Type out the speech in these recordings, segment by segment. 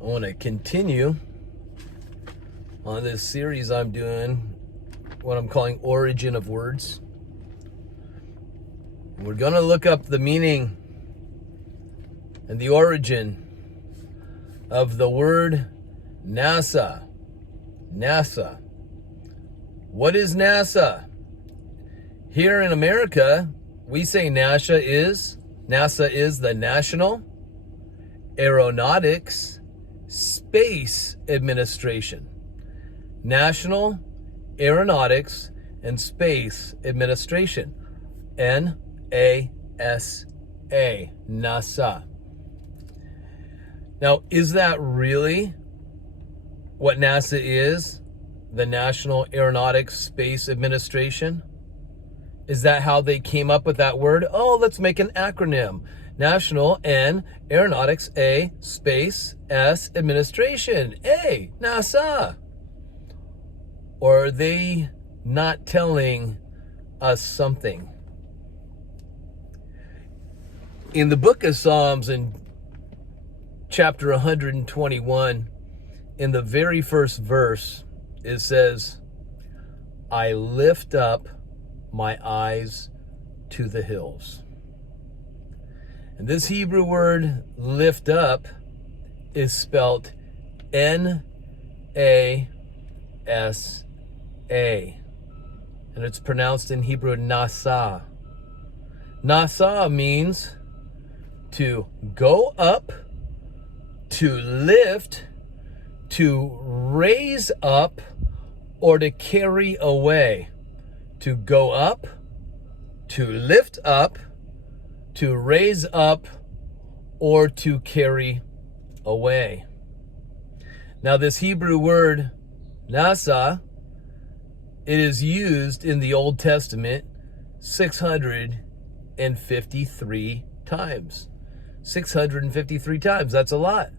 I want to continue on this series I'm doing, what I'm calling Origin of Words. We're going to look up the meaning and the origin of the word NASA. NASA. What is NASA? Here in America, we say NASA is the National Aeronautics Space Administration. National Aeronautics and Space Administration. NASA. NASA. Now, is that really what NASA is? The National Aeronautics Space Administration? Is that how they came up with that word? Oh, let's make an acronym. National N, Aeronautics A, Space S, Administration A, NASA. Or are they not telling us something? In the book of Psalms, in chapter 121, in the very first verse, it says, I lift up my eyes to the hills. And this Hebrew word, lift up, is spelt N-A-S-A. And it's pronounced in Hebrew, Nasa. Nasa means to go up, to lift, to raise up, or to carry away. To go up, to lift up, to raise up, or to carry away. Now, this Hebrew word, NASA, it is used in the Old Testament 653 times. 653 times, that's a lot.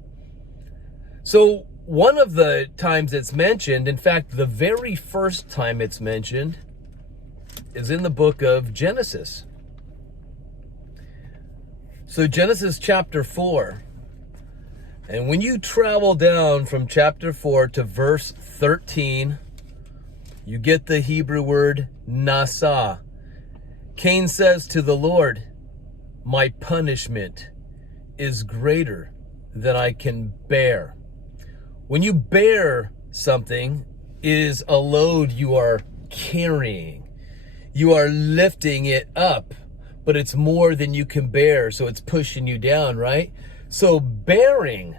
So, one of the times it's mentioned, in fact, the very first time it's mentioned, is in the book of Genesis. So Genesis chapter 4. And when you travel down from chapter 4 to verse 13, you get the Hebrew word nasa. Cain says to the Lord, my punishment is greater than I can bear. When you bear something, it is a load you are carrying. You are lifting it up, but it's more than you can bear, so it's pushing you down, right? So bearing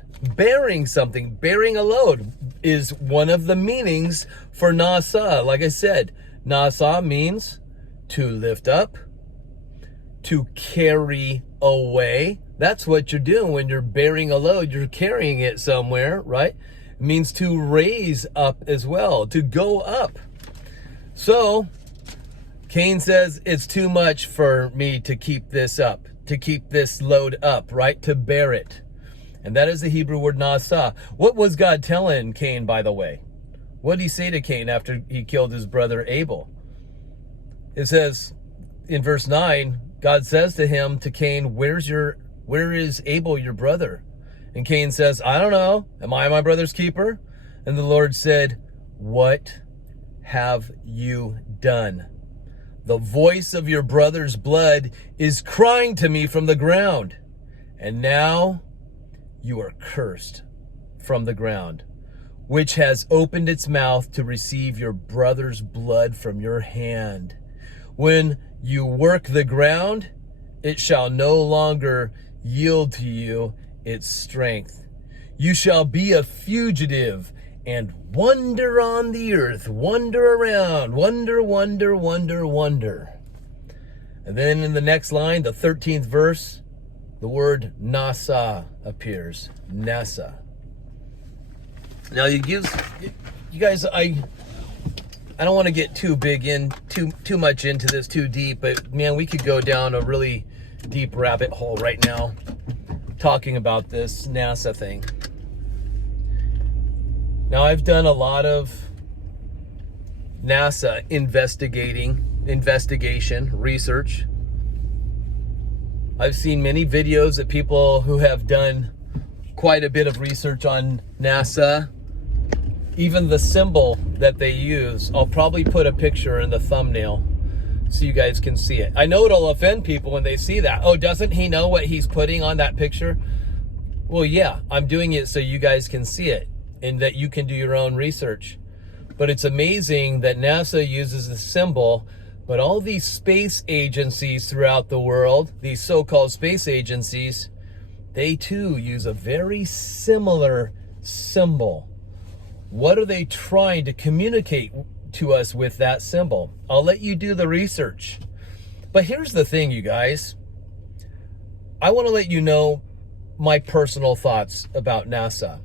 something, bearing a load is one of the meanings for nasa. Like I said, nasa means to lift up, to carry away. That's what you're doing when you're bearing a load. You're carrying it somewhere, right? It means to raise up as well, to go up. So Cain says, it's too much for me to keep this up, to keep this load up, right? To bear it. And that is the Hebrew word nasa. What was God telling Cain, by the way? What did he say to Cain after he killed his brother Abel? It says in verse 9, God says to him, to Cain, where is Abel, your brother? And Cain says, I don't know. Am I my brother's keeper? And the Lord said, what have you done? The voice of your brother's blood is crying to me from the ground. And now you are cursed from the ground, which has opened its mouth to receive your brother's blood from your hand. When you work the ground, it shall no longer yield to you its strength. You shall be a fugitive and wander on the earth, wander around, wonder. And then in the next line, the 13th verse, the word nasa appears. NASA. Now you guys, I don't want to get too much into this too deep, but man, we could go down a really deep rabbit hole right now talking about this NASA thing. Now, I've done a lot of NASA investigation, research. I've seen many videos of people who have done quite a bit of research on NASA. Even the symbol that they use, I'll probably put a picture in the thumbnail so you guys can see it. I know it'll offend people when they see that. Oh, doesn't he know what he's putting on that picture? Well, yeah, I'm doing it so you guys can see it and that you can do your own research. But it's amazing that NASA uses the symbol, but all these space agencies throughout the world, these so-called space agencies, they too use a very similar symbol. What are they trying to communicate to us with that symbol? I'll let you do the research. But here's the thing, you guys. I want to let you know my personal thoughts about NASA.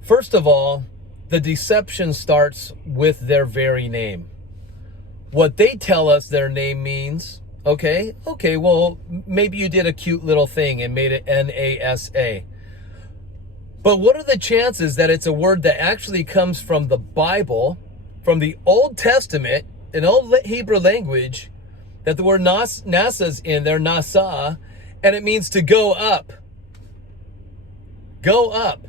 First of all, the deception starts with their very name. What they tell us their name means, okay, well, maybe you did a cute little thing and made it NASA. But what are the chances that it's a word that actually comes from the Bible, from the Old Testament, in Old Hebrew language, that the word NASA's in there, NASA, and it means to go up. Go up.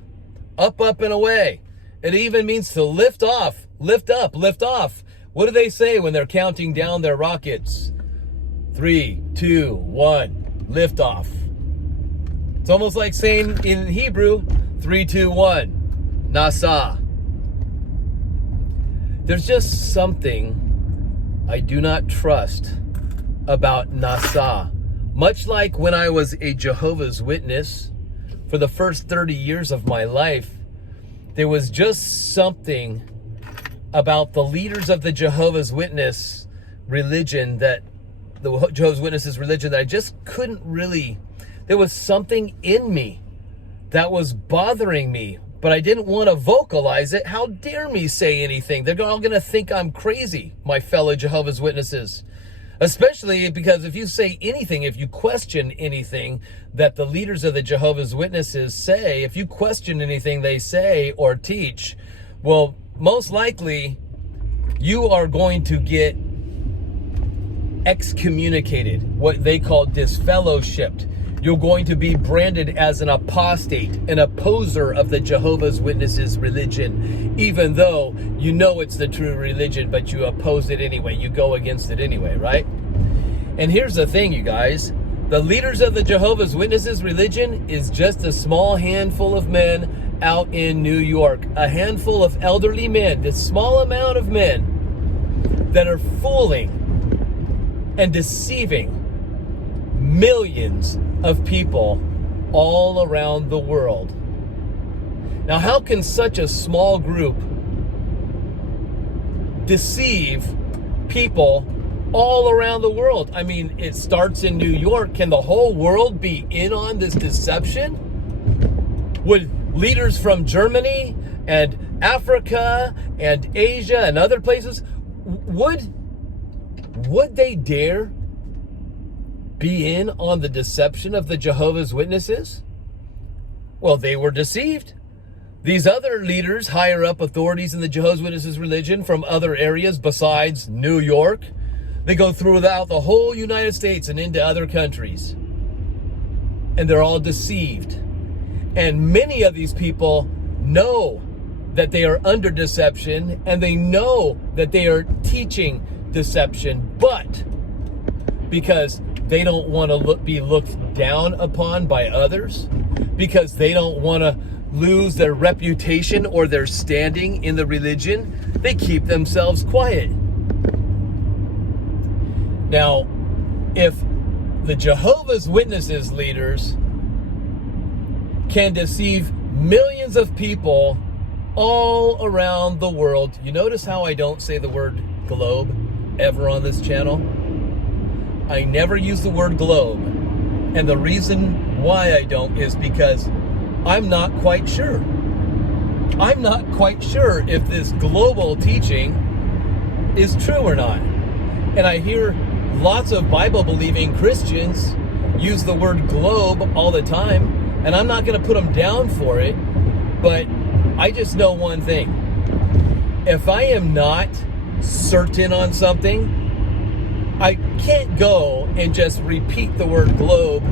Up and away. It even means to lift off, lift up, lift off. What do they say when they're counting down their rockets? 3, 2, 1, lift off. It's almost like saying in Hebrew, 3, 2, 1, NASA. There's just something I do not trust about NASA. Much like when I was a Jehovah's Witness for the first 30 years of my life, there was just something about the leaders of the Jehovah's Witness religion that the Jehovah's Witnesses religion that I just couldn't really, there was something in me that was bothering me, but I didn't want to vocalize it. How dare me say anything? They're all going to think I'm crazy, my fellow Jehovah's Witnesses. Especially because if you say anything, if you question anything that the leaders of the Jehovah's Witnesses say, if you question anything they say or teach, well, most likely you are going to get excommunicated, what they call disfellowshipped. You're going to be branded as an apostate, an opposer of the Jehovah's Witnesses religion, even though you know it's the true religion, but you oppose it anyway. You go against it anyway, right? And here's the thing, you guys. The leaders of the Jehovah's Witnesses religion is just a small handful of men out in New York. A handful of elderly men, this small amount of men that are fooling and deceiving millions of people all around the world. Now, how can such a small group deceive people all around the world? I mean, it starts in New York. Can the whole world be in on this deception? Would leaders from Germany and Africa and Asia and other places, would they dare be in on the deception of the Jehovah's Witnesses? Well, they were deceived. These other leaders, higher up authorities in the Jehovah's Witnesses religion from other areas besides New York, they go throughout the whole United States and into other countries. And they're all deceived. And many of these people know that they are under deception, and they know that they are teaching deception, but because they don't want to be looked down upon by others, because they don't want to lose their reputation or their standing in the religion, they keep themselves quiet. Now, if the Jehovah's Witnesses leaders can deceive millions of people all around the world, you notice how I don't say the word globe ever on this channel? I never use the word globe. And the reason why I don't is because I'm not quite sure. I'm not quite sure if this global teaching is true or not. And I hear lots of Bible-believing Christians use the word globe all the time, and I'm not going to put them down for it, but I just know one thing. If I am not certain on something, I can't go and just repeat the word globe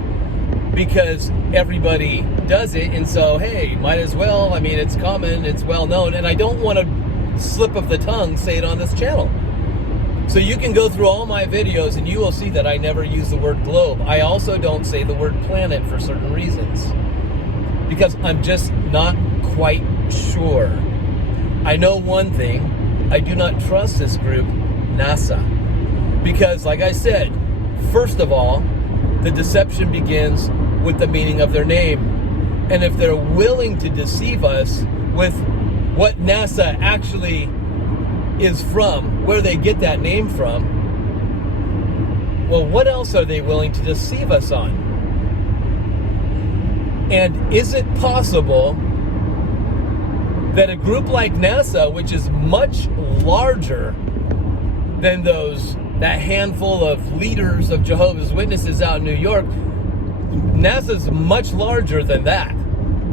because everybody does it, and so, hey, might as well. I mean, it's common, it's well known, and I don't want to slip of the tongue say it on this channel. So you can go through all my videos and you will see that I never use the word globe. I also don't say the word planet for certain reasons, because I'm just not quite sure. I know one thing: I do not trust this group, NASA, because, like I said, first of all, the deception begins with the meaning of their name. And if they're willing to deceive us with what NASA actually is from, where they get that name from, well, what else are they willing to deceive us on? And is it possible that a group like NASA, which is much larger than that handful of leaders of Jehovah's Witnesses out in New York, NASA's much larger than that,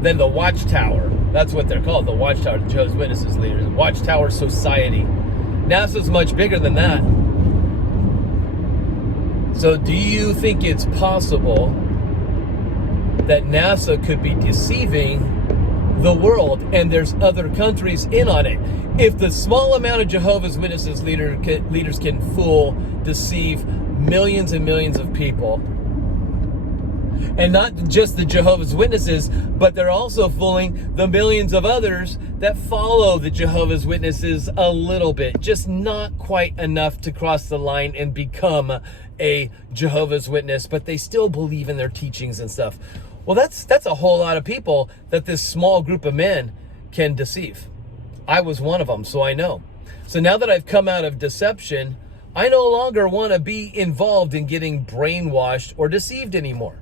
than the Watchtower. That's what they're called, the Watchtower, the Jehovah's Witnesses leaders, Watchtower Society. NASA's much bigger than that. So do you think it's possible that NASA could be deceiving the world, and there's other countries in on it? If the small amount of Jehovah's Witnesses leaders can deceive millions and millions of people, and not just the Jehovah's Witnesses, but they're also fooling the millions of others that follow the Jehovah's Witnesses a little bit, just not quite enough to cross the line and become a Jehovah's Witness, but they still believe in their teachings and stuff. Well, that's a whole lot of people that this small group of men can deceive. I was one of them, so I know. So now that I've come out of deception, I no longer want to be involved in getting brainwashed or deceived anymore.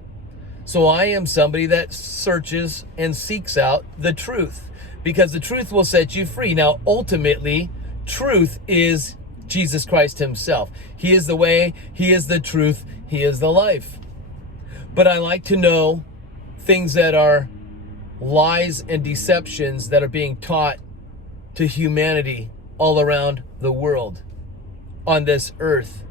So I am somebody that searches and seeks out the truth, because the truth will set you free. Now, ultimately, truth is Jesus Christ himself. He is the way, he is the truth, he is the life. But I like to know things that are lies and deceptions that are being taught to humanity all around the world on this earth.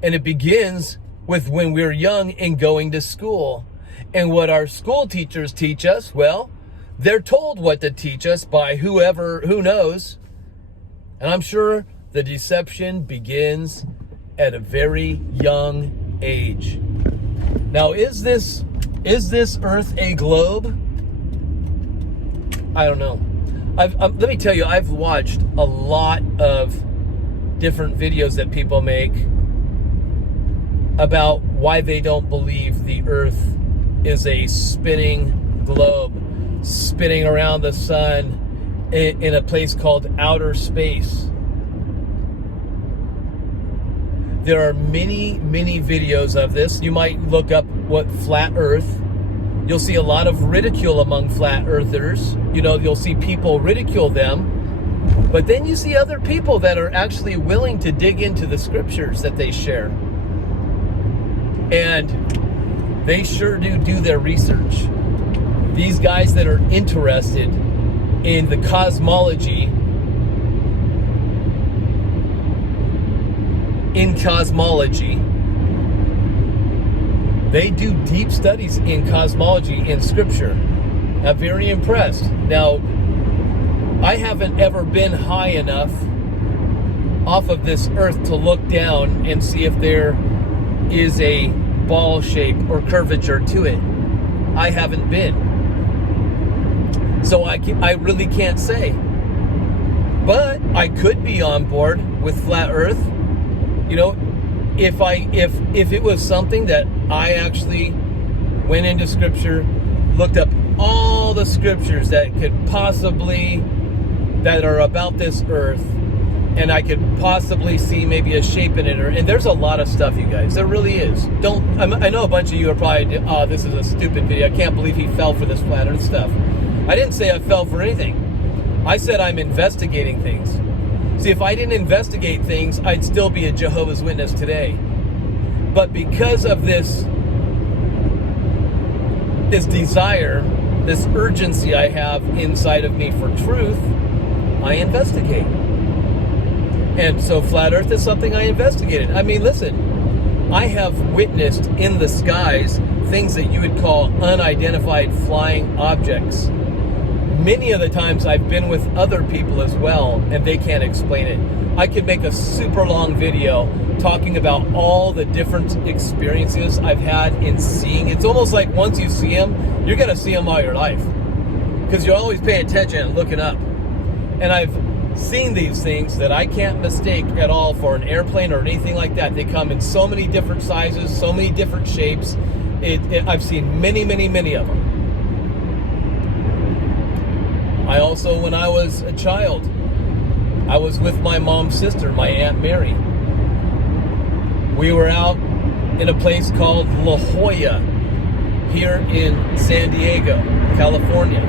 And it begins with when we're young and going to school. And what our school teachers teach us, well, they're told what to teach us by who knows. And I'm sure the deception begins at a very young age. Now, is this earth a globe? I don't know. Let me tell you, I've watched a lot of different videos that people make about why they don't believe the earth is a spinning globe, spinning around the sun in a place called outer space. There are many, many videos of this. You might look up what flat earth. You'll see a lot of ridicule among flat earthers. You know, you'll see people ridicule them. But then you see other people that are actually willing to dig into the scriptures that they share. And they sure do their research. These guys that are interested in the cosmology, they do deep studies in cosmology in scripture. I'm very impressed. Now, I haven't ever been high enough off of this earth to look down and see if there is a ball shape or curvature to it. I haven't been. So I really can't say. But I could be on board with flat earth. You know, if it was something that I actually went into scripture, looked up all the scriptures that are about this earth, and I could possibly see maybe a shape in it, and there's a lot of stuff, you guys. There really is. I know a bunch of you are probably, oh, this is a stupid video. I can't believe he fell for this flat earth stuff. I didn't say I fell for anything. I said I'm investigating things. See, if I didn't investigate things, I'd still be a Jehovah's Witness today. But because of this desire, this urgency I have inside of me for truth, I investigate. And so flat earth is something I investigated. I mean, listen, I have witnessed in the skies things that you would call unidentified flying objects. Many of the times I've been with other people as well, and they can't explain it. I could make a super long video talking about all the different experiences I've had in seeing. It's almost like once you see them, you're going to see them all your life, because you're always paying attention and looking up. And I've seen these things that I can't mistake at all for an airplane or anything like that. They come in so many different sizes, so many different shapes. I've seen many, many, many of them. I also, when I was a child, I was with my mom's sister, my Aunt Mary. We were out in a place called La Jolla here in San Diego, California.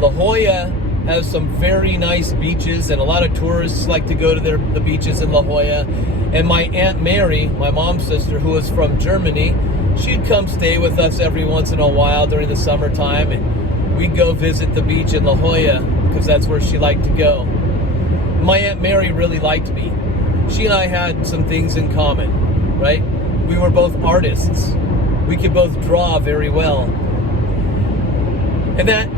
La Jolla has some very nice beaches, and a lot of tourists like to go to the beaches in La Jolla. And my Aunt Mary, my mom's sister, who was from Germany, she'd come stay with us every once in a while during the summertime, and we'd go visit the beach in La Jolla because that's where she liked to go. My Aunt Mary really liked me. She and I had some things in common, right? We were both artists. We could both draw very well. And that,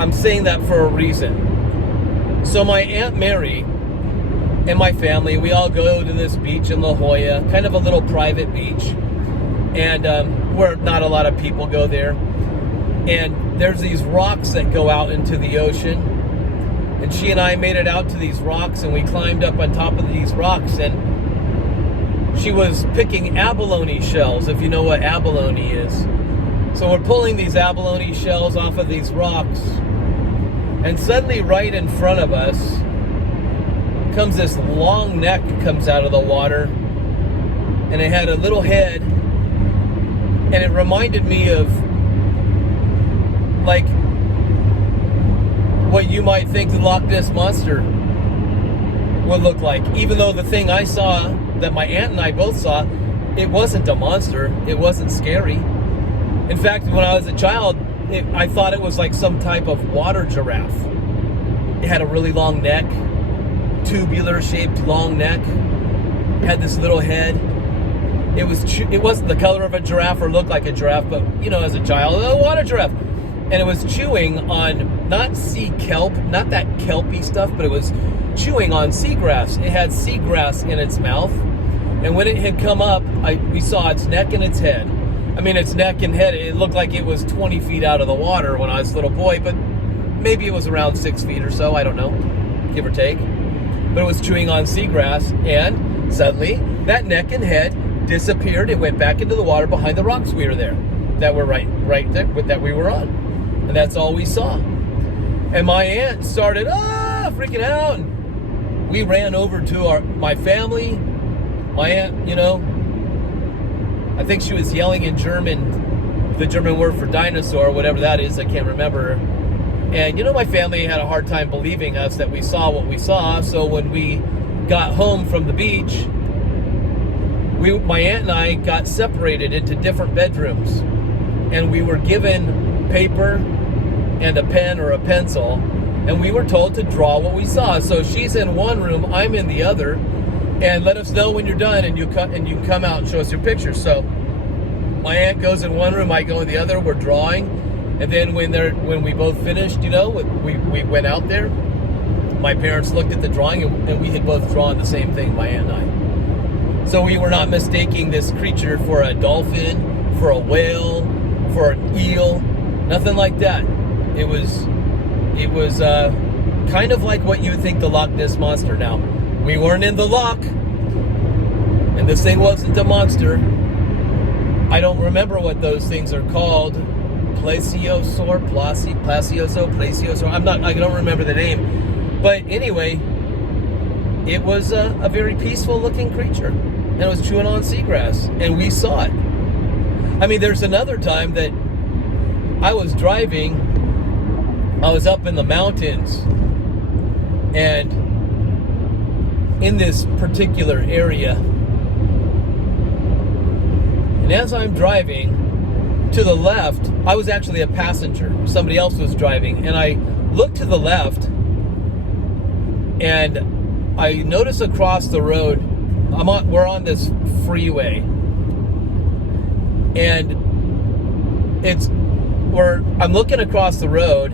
I'm saying that for a reason. So my Aunt Mary and my family, we all go to this beach in La Jolla, kind of a little private beach, and where not a lot of people go there. And there's these rocks that go out into the ocean. And she and I made it out to these rocks, and we climbed up on top of these rocks, and she was picking abalone shells, if you know what abalone is. So we're pulling these abalone shells off of these rocks, and suddenly right in front of us comes this long neck comes out of the water, and it had a little head, and it reminded me of like what you might think the Loch Ness Monster would look like. Even though the thing I saw, that my aunt and I both saw, it wasn't a monster. It wasn't scary. In fact, when I was a child, I thought it was like some type of water giraffe. It had a really long neck, tubular shaped long neck, had this little head. It wasn't the color of a giraffe or looked like a giraffe, but you know, as a child, a water giraffe. And it was chewing on not sea kelp, not that kelpy stuff, but it was chewing on seagrass. It had seagrass in its mouth. And when it had come up, we saw its neck and its head. I mean, its neck and head, it looked like it was 20 feet out of the water when I was a little boy, but maybe it was around 6 feet or so, I don't know, give or take. But it was chewing on seagrass, and suddenly that neck and head disappeared. It went back into the water behind the rocks we were there, that were right there, that we were on. And that's all we saw. And my aunt started freaking out. And we ran over to my family. My aunt, you know, I think she was yelling in German, the German word for dinosaur, whatever that is, I can't remember. And you know, my family had a hard time believing us that we saw what we saw. So when we got home from the beach, my aunt and I got separated into different bedrooms, and we were given paper and a pen or a pencil, and we were told to draw what we saw. So she's in one room, I'm in the other, and let us know when you're done, and you can come out and show us your pictures. So my aunt goes in one room, I go in the other, we're drawing, and then when we both finished, you know, we went out there. My parents looked at the drawing, and we had both drawn the same thing, my aunt and I. So we were not mistaking this creature for a dolphin, for a whale, for an eel, nothing like that. It was kind of like what you would think the Loch Ness Monster. Now, we weren't in the loch, and this thing wasn't a monster. I don't remember what those things are called. Plesiosaur. I don't remember the name. But anyway, it was a very peaceful looking creature, and it was chewing on seagrass, and we saw it. I mean, there's another time that I was driving. I was up in the mountains, and in this particular area, and as I'm driving to the left, I was actually a passenger. Somebody else was driving, and I looked to the left, and I noticed across the road, we're on this freeway, And I'm looking across the road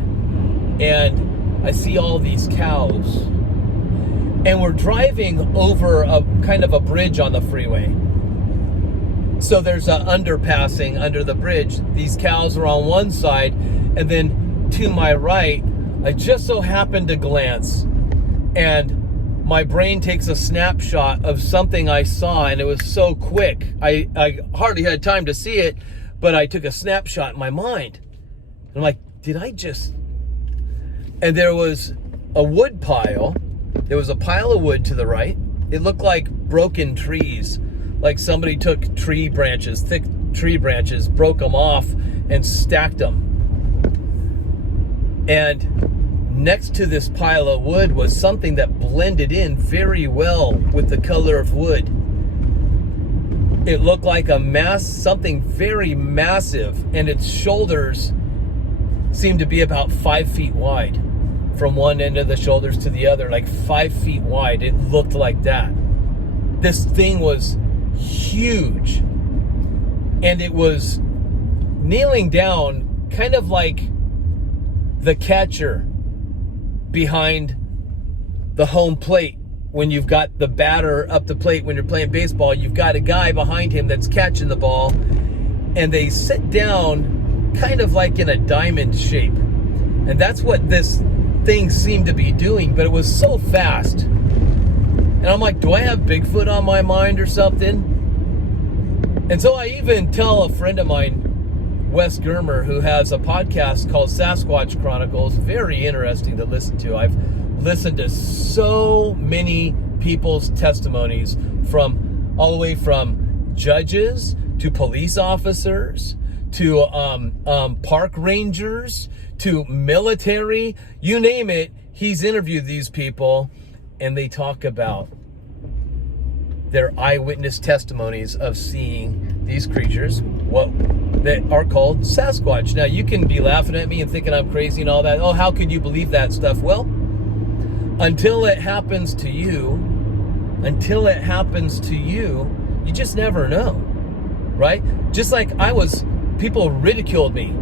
and I see all these cows. And we're driving over a kind of a bridge on the freeway. So there's an underpassing under the bridge. These cows are on one side, and then to my right, I just so happened to glance, and my brain takes a snapshot of something I saw, and it was so quick. I hardly had time to see it, but I took a snapshot in my mind. And I'm like, did I just... And there was a wood pile. There was a pile of wood to the right. It looked like broken trees, like somebody took tree branches, thick tree branches, broke them off and stacked them. And next to this pile of wood was something that blended in very well with the color of wood. It looked like something very massive, and its shoulders seemed to be about 5 feet wide. From one end of the shoulders to the other, like 5 feet wide. It looked like that. This thing was huge. And it was kneeling down, kind of like the catcher behind the home plate. When you've got the batter up the plate when you're playing baseball, you've got a guy behind him that's catching the ball. And they sit down kind of like in a diamond shape. And that's what this thing seemed to be doing, but it was so fast. And I'm like, do I have Bigfoot on my mind or something? And so I even tell a friend of mine, Wes Germer, who has a podcast called Sasquatch Chronicles, very interesting to listen to. I've listened to so many people's testimonies, from all the way from judges to police officers to park rangers to military, you name it. He's interviewed these people, and they talk about their eyewitness testimonies of seeing these creatures, what that are called Sasquatch. Now, you can be laughing at me and thinking I'm crazy and all that. Oh, how could you believe that stuff? Well, until it happens to you, you just never know, right? Just like people ridiculed me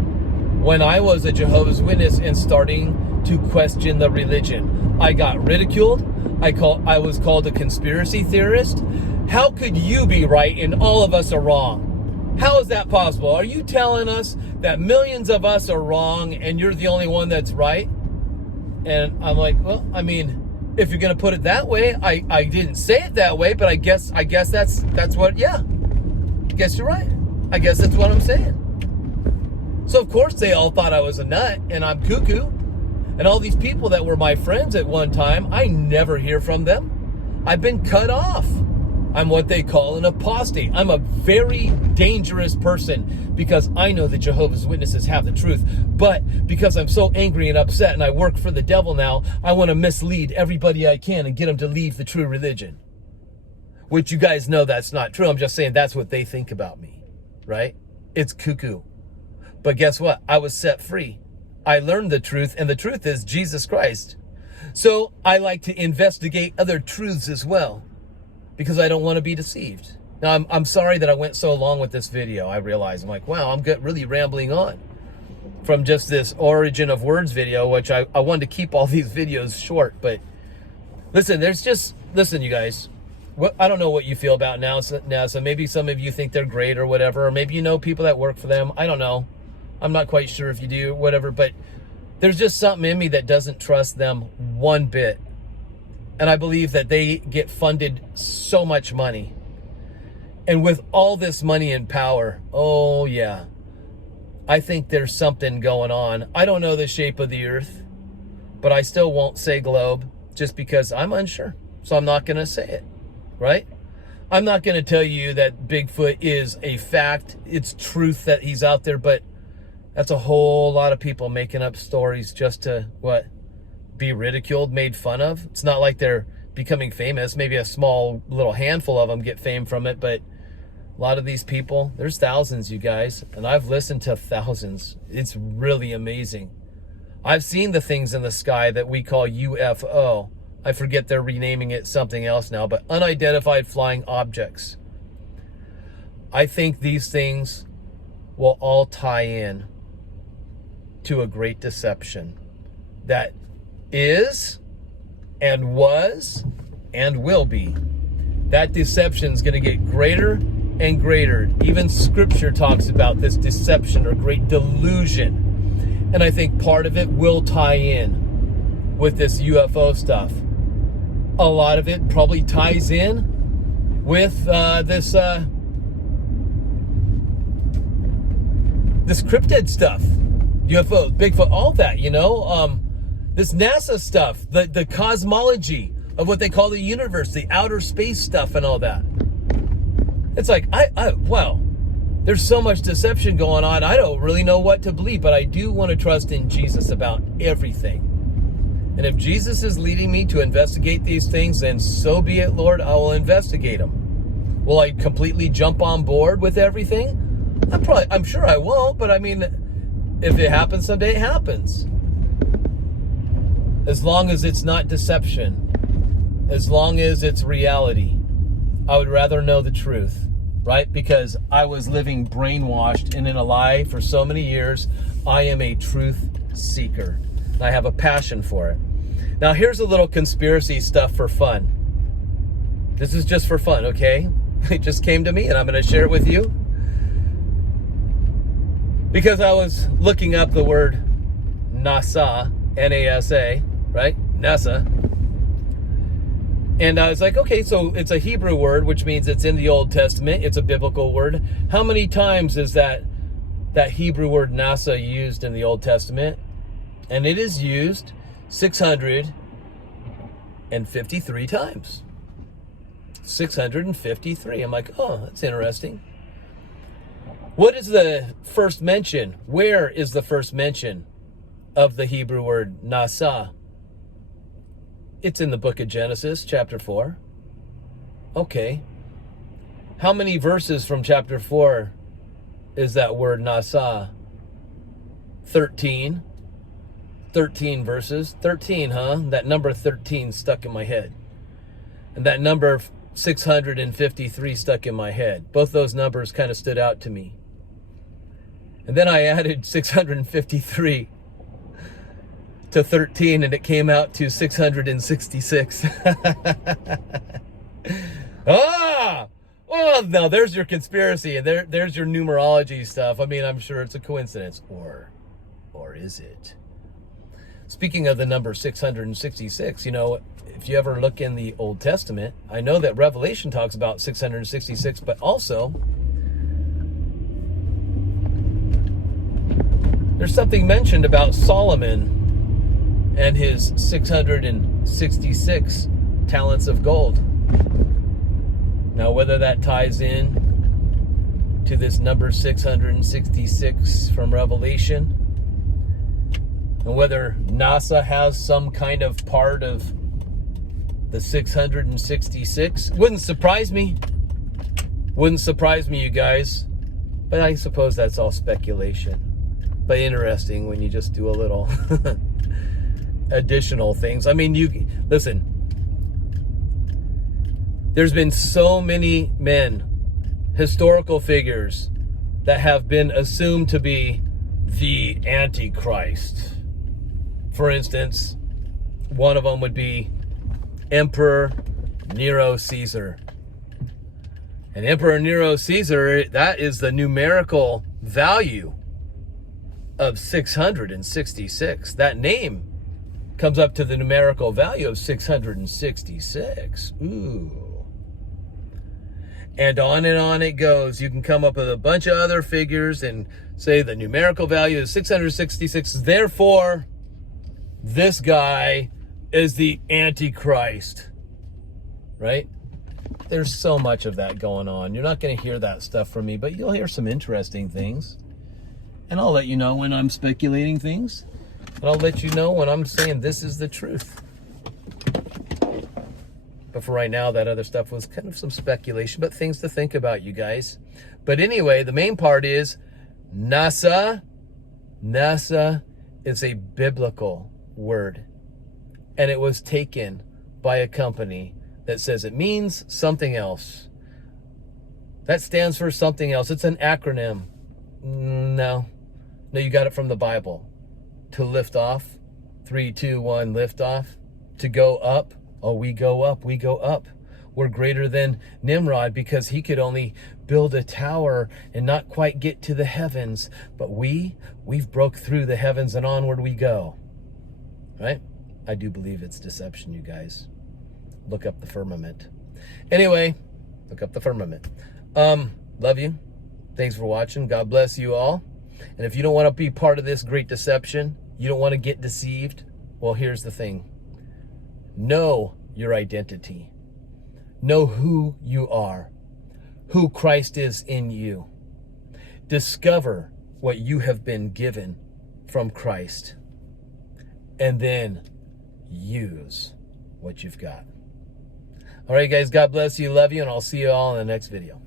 when I was a Jehovah's Witness and starting to question the religion. I got ridiculed. I was called a conspiracy theorist. How could you be right and all of us are wrong? How is that possible? Are you telling us that millions of us are wrong and you're the only one that's right? And I'm like, well, I mean, if you're going to put it that way, I didn't say it that way, but I guess that's what, yeah. I guess you're right. I guess that's what I'm saying. So, of course, they all thought I was a nut and I'm cuckoo. And all these people that were my friends at one time, I never hear from them. I've been cut off. I'm what they call an apostate. I'm a very dangerous person because I know that Jehovah's Witnesses have the truth. But because I'm so angry and upset and I work for the devil now, I want to mislead everybody I can and get them to leave the true religion. Which you guys know that's not true. I'm just saying that's what they think about me, right? It's cuckoo. But guess what? I was set free. I learned the truth, and the truth is Jesus Christ. So I like to investigate other truths as well, because I don't want to be deceived. Now, I'm sorry that I went so long with this video. I realize, I'm like, wow, I'm really rambling on from just this origin of words video, which I wanted to keep all these videos short. But listen, listen, you guys. I don't know what you feel about NASA. Maybe some of you think they're great or whatever, or maybe you know people that work for them. I don't know. I'm not quite sure if you do, whatever, but there's just something in me that doesn't trust them one bit. And I believe that they get funded so much money. And with all this money and power, oh yeah, I think there's something going on. I don't know the shape of the earth, but I still won't say globe just because I'm unsure. So I'm not going to say it, right? I'm not going to tell you that Bigfoot is a fact. It's truth that he's out there, but that's a whole lot of people making up stories just to, be ridiculed, made fun of. It's not like they're becoming famous. Maybe a small little handful of them get fame from it, but a lot of these people, there's thousands, you guys, and I've listened to thousands. It's really amazing. I've seen the things in the sky that we call UFO. I forget they're renaming it something else now, but unidentified flying objects. I think these things will all tie in to a great deception that is and was and will be. That deception is going to get greater and greater. Even Scripture talks about this deception or great delusion. And I think part of it will tie in with this UFO stuff. A lot of it probably ties in with this cryptid stuff. UFOs, Bigfoot, all that, this NASA stuff, the cosmology of what they call the universe, the outer space stuff and all that. It's like, wow, there's so much deception going on. I don't really know what to believe, but I do want to trust in Jesus about everything. And if Jesus is leading me to investigate these things, then so be it, Lord, I will investigate them. Will I completely jump on board with everything? I'm sure I won't, but I mean, if it happens someday, it happens. As long as it's not deception, as long as it's reality, I would rather know the truth, right? Because I was living brainwashed and in a lie for so many years. I am a truth seeker. And I have a passion for it. Now, here's a little conspiracy stuff for fun. This is just for fun, okay? It just came to me, and I'm going to share it with you. Because I was looking up the word NASA, N-A-S-A, right? NASA. And I was like, okay, so it's a Hebrew word, which means it's in the Old Testament. It's a biblical word. How many times is that Hebrew word NASA used in the Old Testament? And it is used 653 times. 653. I'm like, oh, that's interesting. What is the first mention? Where is the first mention of the Hebrew word nasa? It's in the book of Genesis, chapter 4. Okay. How many verses from chapter 4 is that word nasa? 13. 13 verses. 13, huh? That number 13 stuck in my head. And that number 653 stuck in my head. Both those numbers kind of stood out to me. And then I added 653 to 13, and it came out to 666. Oh, now there's your conspiracy, and there's your numerology stuff. I mean, I'm sure it's a coincidence, or is it? Speaking of the number 666, if you ever look in the Old Testament, I know that Revelation talks about 666, but also there's something mentioned about Solomon and his 666 talents of gold. Now, whether that ties in to this number 666 from Revelation, and whether NASA has some kind of part of the 666, wouldn't surprise me. Wouldn't surprise me, you guys. But I suppose that's all speculation. But interesting when you just do a little additional things. I mean, listen. There's been so many men, historical figures, that have been assumed to be the Antichrist. For instance, one of them would be Emperor Nero Caesar. And Emperor Nero Caesar, that is the numerical value of 666. That name comes up to the numerical value of 666. Ooh. And on it goes. You can come up with a bunch of other figures and say the numerical value is 666. Therefore, this guy is the Antichrist. Right? There's so much of that going on. You're not going to hear that stuff from me, but you'll hear some interesting things. And I'll let you know when I'm speculating things. And I'll let you know when I'm saying this is the truth. But for right now, that other stuff was kind of some speculation, but things to think about, you guys. But anyway, the main part is NASA. NASA is a biblical word. And it was taken by a company that says it means something else. That stands for something else. It's an acronym. No. No, you got it from the Bible. To lift off, 3, 2, 1, lift off. To go up, oh, we go up, we go up. We're greater than Nimrod because he could only build a tower and not quite get to the heavens. But we've broke through the heavens and onward we go. Right? I do believe it's deception, you guys. Look up the firmament. Anyway, look up the firmament. Love you. Thanks for watching. God bless you all. And if you don't want to be part of this great deception, you don't want to get deceived, well, here's the thing. Know your identity. Know who you are, who Christ is in you. Discover what you have been given from Christ, and then use what you've got. All right, guys, God bless you, love you, and I'll see you all in the next video.